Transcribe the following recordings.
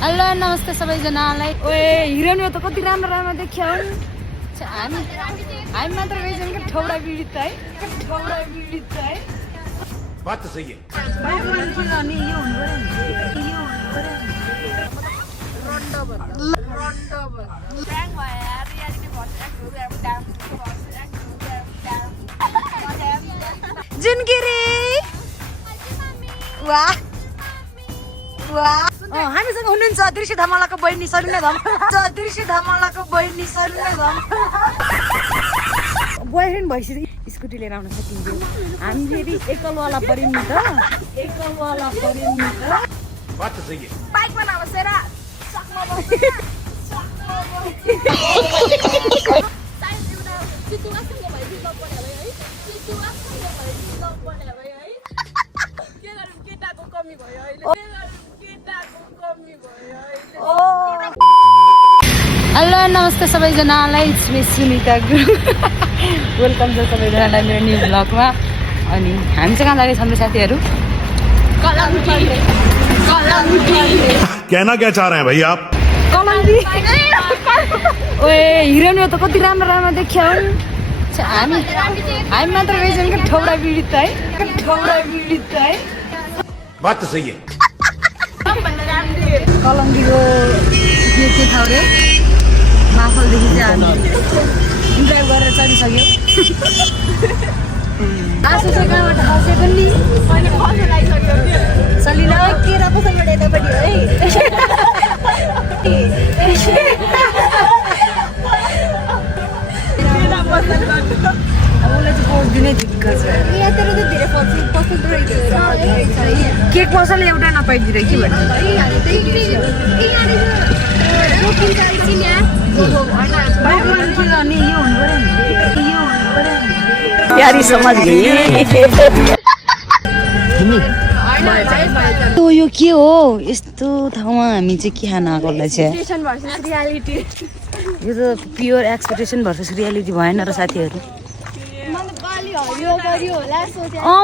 Hello नमस्ते सबैजनालाई। ओए हिरोइन त कति राम्रो राम्रो देखियो हामी मात्र रहेछौँ कि ठौरा पीडित है बात तो सही है। जुनगिरी वाह वाह हामीसँग हुनुहुन्छ दृश्य धमालाको बहिनी सलिना धमाला। बोयफ्रेन्ड भइसक्यो स्कुटी लिएर आउन सकिन्थ्यो। हामी फेरि एकलवाला पर्यौँ नि त बात तो सही है। बाइकमा नबसेर हेलो नमस्ते सबैजनालाई। मी सुनिता गुरुङ। वेलकम छ सबैजनालाई मेरो न्यू ब्लगमा। अनि हामी चाहिँ कहाँ जाँदैछौँ त साथीहरू? कहना क्या चाह रहे हैं भाई आप? कलङ्गी। ओए हिरोइन त कति राम्रो राम्रो देखियो हामी मात्र रहेछौँ कि ठौरा पीडित है बात तो सही है। कलङ्गीको के ठाउँ रे माफलदेखि चाहिँ हामी ड्राइभ गरेर चढिसक्यो। आसु चाहिँ कहाँबाट खसेको नि सलिना केरा पसलबाट यतापट्टि है। उसलाई चाहिँ पोज दिनै दिक्क छ। केक पसल एउटा नपाइदिएर के भन्नु? प्यारी समझ गई। यो के हो यस्तो ठाउँमा हामी चाहिँ के खान आएको रहेछ? यो त प्योर एक्सपेक्टेसन भर्सेस रियालिटी भएन र साथीहरू।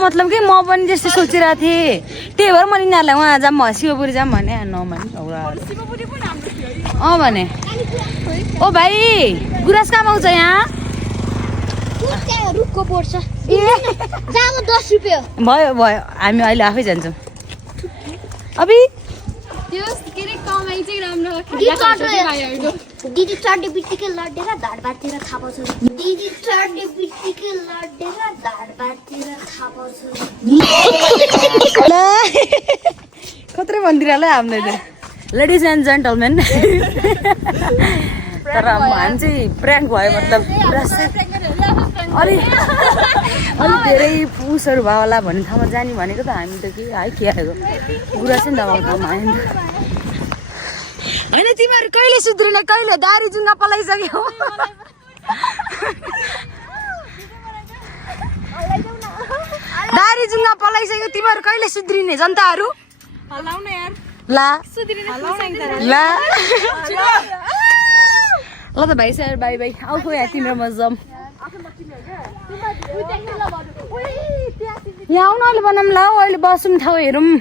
मतलब कि म पनि त्यस्तै सोचिरहेको थिएँ। त्यही भएर मैले यिनीहरूलाई उहाँ जाऊँ शिवपुरी जाऊँ भने नमाने भने ओ भाइ गुराँस कहाँ पाउँछ यहाँ? रुखको पर्छ 10 रुपियाँ भयो हामी अहिले आफै जान्छौँ। अबि दिदी चढ्ने बित्तिकै लडेर धाडबारतिर थाहा पाउँछ। दिदी चढ्ने बित्तिकै लडेर धाडबारतिर थाहा पाउँछ। खत्रै भनिदिइरहला हामीलाई त। Ladies and gentlemen. तर हामी चाहिँ प्र्याङ्क भयो मतलब अलिक धेरै पुसहरू भयो होला भन्ने ठाउँमा जाने भनेको त हामी त के है के आएको गुराँसै नभएको ठाउँमा आयो नि त। होइन तिमीहरू कहिले सुध्रिन कहिले दारी जुङ्गा पलाइसक्यो। दारी जुङ्गा पलाइसक्यो तिमीहरू कहिले सुध्रिने जनताहरू? ला ल त भाइ सर बाई बाई आउँछ यहाँ तिम्रो म जाऊँ। यहाँ आउनु अहिले बनाऊँ ल अहिले बसौँ ठाउँ हेरौँ।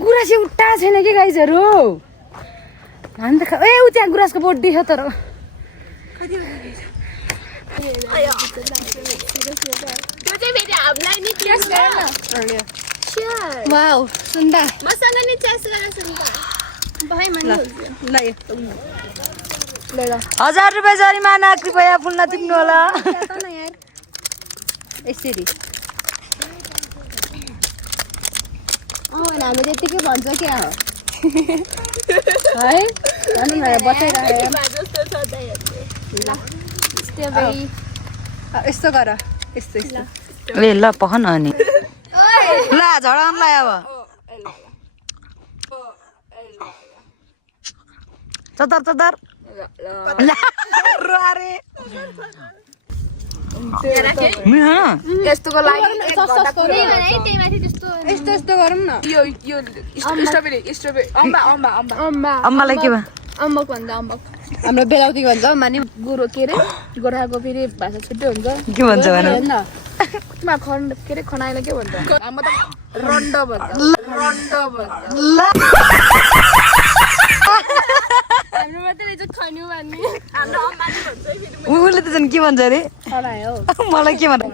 गुराँस एउटा छैन कि गाइजहरू हामी त ए ऊ त्यहाँ गुराँसको बोट देख्यो तर वाउ सुन्दा मसँग नि च्यास गरेर सुन्दा भाइ मन 1000 रुपियाँ जरिमाना कृपया फुल नटिप्नु होला। यसरी हामी त्यतिकै भन्छ क्या हो है बचाइराखेँ यस्तो गर यस्तो ए ल पख न अनि ल झडामलाई अब चतर चतर यस्तोको लागि यस्तो गरौँ न। यो स्ट्रबेरी अम्मालाई के भयो? अम्बक भन्दा अम्बक हाम्रो बेलाउती भन्छ माने गोरो के रे गोराको फेरि भाषा छुट्टै हुन्छ के भन्छ भने के रे खनाइले के भन्छ रन्डो भन्छ हाम्रो मात्रै चाहिँ खन्यु भन्ने हाम्रो अम्माले भन्छ फेरि उसले त झन् के भन्छ अरे मलाई के भन्छ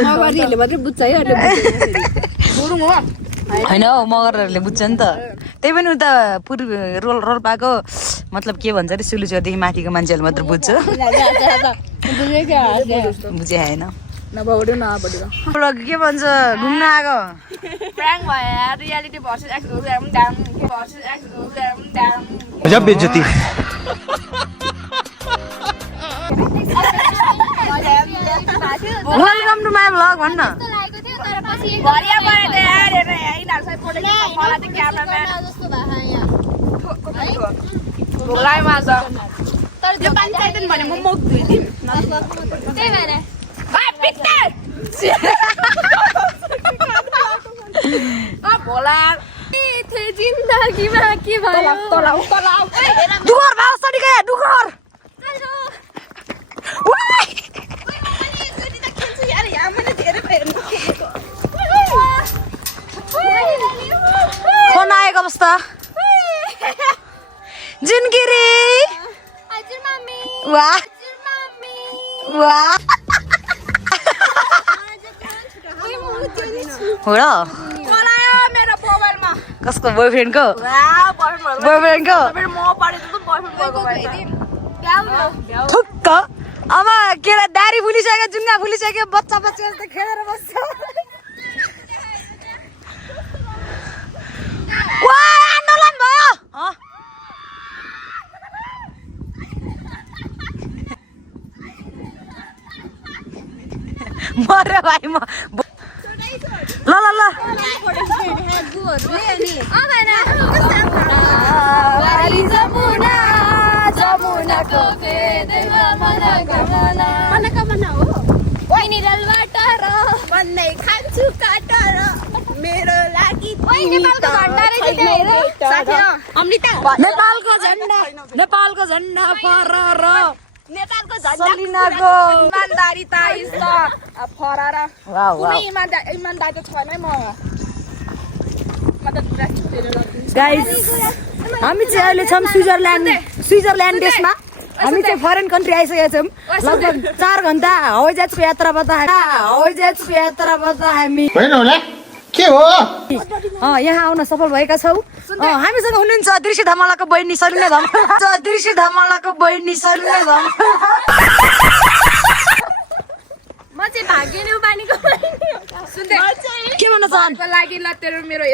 मगरहरूले मात्रै बुझ्छ है गुरुङ हो होइन हौ मगरहरूले बुझ्छ नि त त्यही पनि उता पूर्वी रोल्पाको मतलब के भन्छ अरे सुलुचौरदेखि माथिको मान्छेहरूले मात्र बुझ्छ बुझे होइन नबढ्यो नबढ्यो के भन्छ घुम्न आएको प्राङ्क भयो रियालिटी भर्सेस एक्स गजब बेइज्जती वेलकम टु माई भ्लग भन्न जिन्दगीमा के भयो डुगर भाउ सडिके डुगर फोन आएको अवस्था जिनगिरी वाह वाह हो र मेरो मोबाइलमा कसको बोयफ्रेन्डको ठुक्क अब के अरे दारी भुलिसक्यो जुङ्गा भुलिसक्यो बच्चा बच्चा जस्तो खेलेर बस्छ आन्दोलन भयो मर्यो भाइ म ल ल ल नेपालको झन्डा फरर नेपालको सलिनाको इमान्दारिता फरर वाउ वाउ इमान्दार त छैन म गाइस हामी चाहिँ अहिले छौँ स्विजरल्यान्ड देशमा हामी चाहिँ फरेन कन्ट्री आइसकेका छौँ लगभग 4 घन्टा हवाई जहाजको यात्राबाट हामी के हो यहाँ आउन सफल भएका छौँ हामीसँग हुनुहुन्छ दृश्य धमालाको बहिनी सलिना धमाला म चाहिँ भाग्यले बानीको सुन्दै के भन्न चाहन्छ लागि ल तेरो मेरो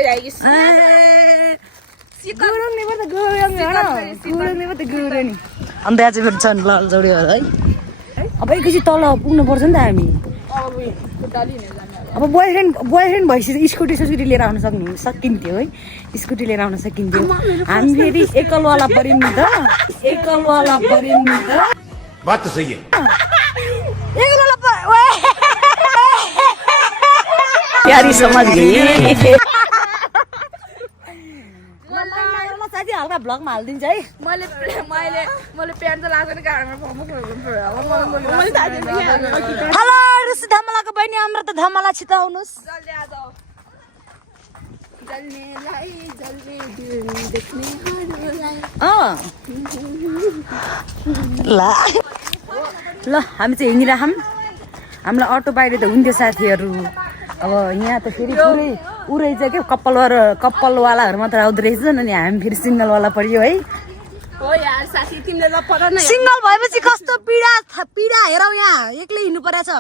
अन्त यहाँ चाहिँ फेरि छन् लाल जोडीहरू है अब एकैछिन तल पुग्नु पर्छ नि त हामी अब बोयफ्रेन्ड भइसक्यो स्कुटी लिएर आउन सकिन्थ्यो है स्कुटी लिएर आउन सकिन्थ्यो हामी फेरि एकलवाला पर्यौँ नि त बात त सही है प्यारी समझ गई साथी हल्का ब्लगमा हालिदिन्छ है मैले प्यान्ट त लाग्दैन गाडीमा हेलो ऋषि धमालाको बहिनी अमृता धमाला छिटो आउनुहोस् ल हामी चाहिँ हिँडिरहौँ हामीलाई अटो पाइले त हुन्थ्यो साथीहरू अब यहाँ त फेरि पुरै उरै चाहिँ के कप्पलवालाहरू मात्र आउँदो रहेछन् अनि हामी फेरि सिङ्गलवाला पऱ्यो है सिङ्गल भएपछि कस्तो पीडा हेरौ यहाँ एक्लै हिँड्नु परेछ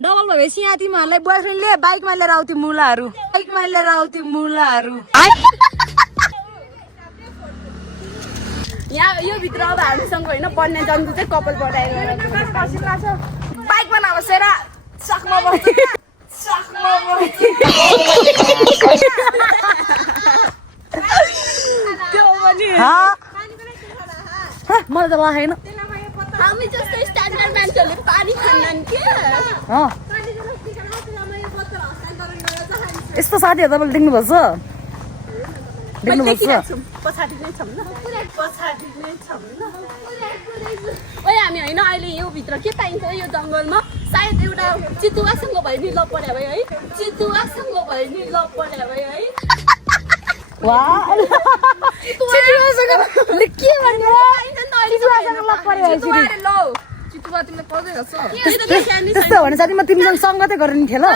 डबल भएपछि यहाँ तिमीहरूलाई बोयफ्रेन्डले बाइकमा लिएर आउँथ्यो मुलाहरू यहाँ यो भित्र अब हामीसँग होइन बन्ने जन्तु चाहिँ कपाल बढाएर बाइकमा नबसेर सकमा बस्छ मलाई त लागेन हामी जस्तो स्ट्यान्डर्ड मान्छेहरूले पानी खान्नन् के यस्तो साथीहरू तपाईँले देख्नुभएको छ पछाडि नै छौँ ओए हामी होइन अहिले यो भित्र के पाइन्छ यो जङ्गलमा सायद एउटा चितुवासँग भयो नि लप पर्या भए है चितुवासँग भयो नि लप पर्या भए है वाह चितुवासँग के भन्नु चितुवासँग लप पर्यो यसरी चितुवा तिमीले पढ्दै गर्छौ त्यस्तो भने साथी म तिमीसँग सङ्गतै गर्ने थिएँ ल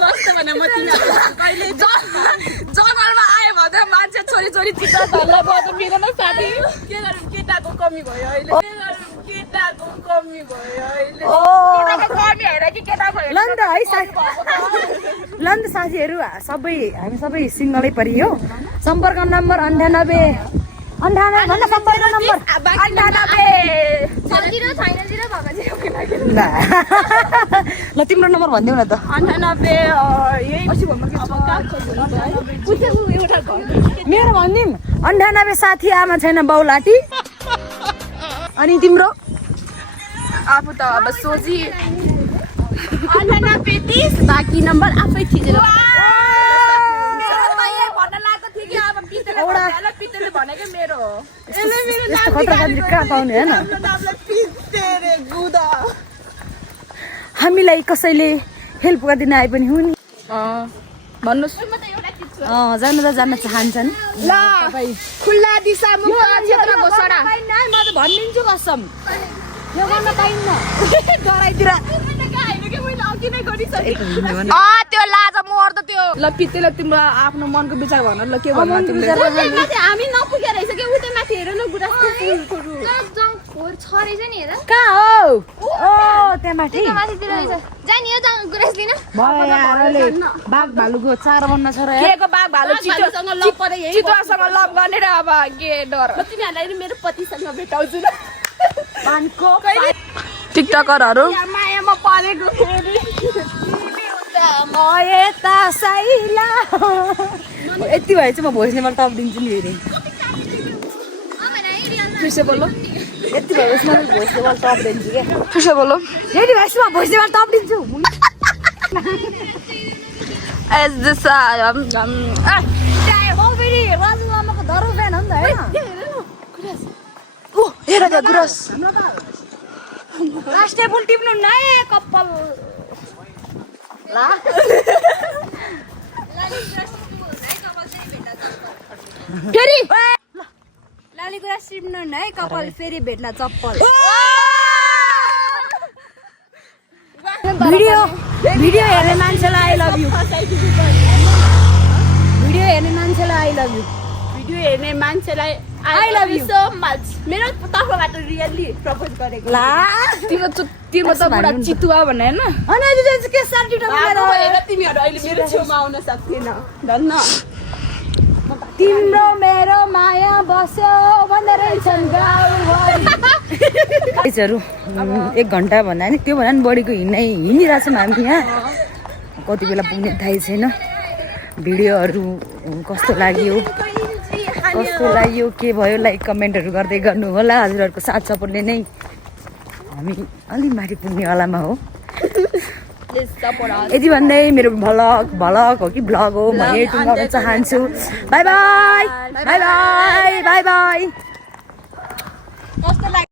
कस्तो भने म तिमीलाई कहिले जङ्गलमा आयो भने मान्छे छोरी छोरी चितुवा धल्ला भयो त मेरो न साथी के गरौँ केटाको कमी भयो अहिले केटाको कमी भयो अहिले केटाको कमी होइन कि केटाको ल नि त है साथीहरू सबै हामी सबै सिङ्गलै परियो सम्पर्क नम्बर 98 भन्दा सम्पर्क नम्बर 98 ल तिम्रो नम्बर भनिदेऊ न त 98 यही पछि भन्नु एउटा मेरो भनिदिउँ 98 साथी आमा छैन बाउलाटी अनि तिम्रो आफू त अब सोझी 98 30 बाँकी नम्बर आफै थिचेर पितेले भनेको मेरो यस्तो खतरा कहाँ पाउने होइन हामीलाई कसैले हेल्प गरिदिन आए पनि हुन् भन्नुहोस् जानु त जान्न चाहन्छन् ल खुल्ला दिशा मुक्त क्षेत्र घोषणा म त भनिदिन्छु कसम यो गर्न पाइन्न डराइतिर त्यो लाज मर्द त्यो ल पितेले तिम्रो आफ्नो मनको विचार भन ल के भन्नु तिमीले हामी नपुगे रहेछ के उतै माथि हेर न गुराँसको फुलहरु फोर छ रहेछ नि हेर कहाँ हो ओ त्यहाँ माथि माथितिर रहेछ जानी हो गुराँस दिन भयो यारले बाघ भालुको चार बन्न छ र केको बाघ भालु चितुवासँग लप परे यही चितुवासँग लप गर्ने र अब के डर तिमीहरुलाई मेरो पतिसँग भेटाउँछु न पानको टिकटकरहरु मायामा परेको फेरि म यता साइला यति भए चाहिँ म भोइस नम्बर टप दिन्छु नि फेरि फिर से बोलो यति भएपछि म भोइस नम्बर टप दिन्छु क्या फिर से बोलो फेरि भएपछि म भोइस नम्बर टप दिन्छु as this फेरि राजु आमाको धरो फ्यान हो नि त होइन हेर त गुराँस लास्ट टेबल टिप्नु न कपाल ला फेरि लाली गुराँस टिप्नु न है कपाल फेरि भेट्ला चप्पल भिडियो हेर्ने मान्छेलाई आई लभ यु भिडियो हेर्ने मान्छेलाई आई लभ यु भिडियो हेर्ने मान्छेलाई I love you so much मेरो तर्फबाट रियली प्रपोज गरेको ला तिम्रो त पुरा चितुवा भने हैन अनि अहिले के सार्टी टमेर तिमीहरु अहिले मेरो छेउमा आउन सक्दैन धन्न तिम्रो मेरो माया बस्यो भन्दै रहेछन् गाउँभरि 1 घन्टा भन्दा नि त्यो भन्दा नि बढीको हिँडिरहेको छौँ हामी यहाँ कति बेला पुग्ने थाहै छैन भिडियोहरू कस्तो लाग्यो के भयो लाइक कमेन्टहरू गर्दै गर्नु होला हजुरहरूको साथ सपोर्टले नै हामी अलि माथि पुग्ने वालामा हो यति भन्दै मेरो भ्लग हो कि ब्लग हो म यही टुङ्गाउन चाहन्छु by by by by by by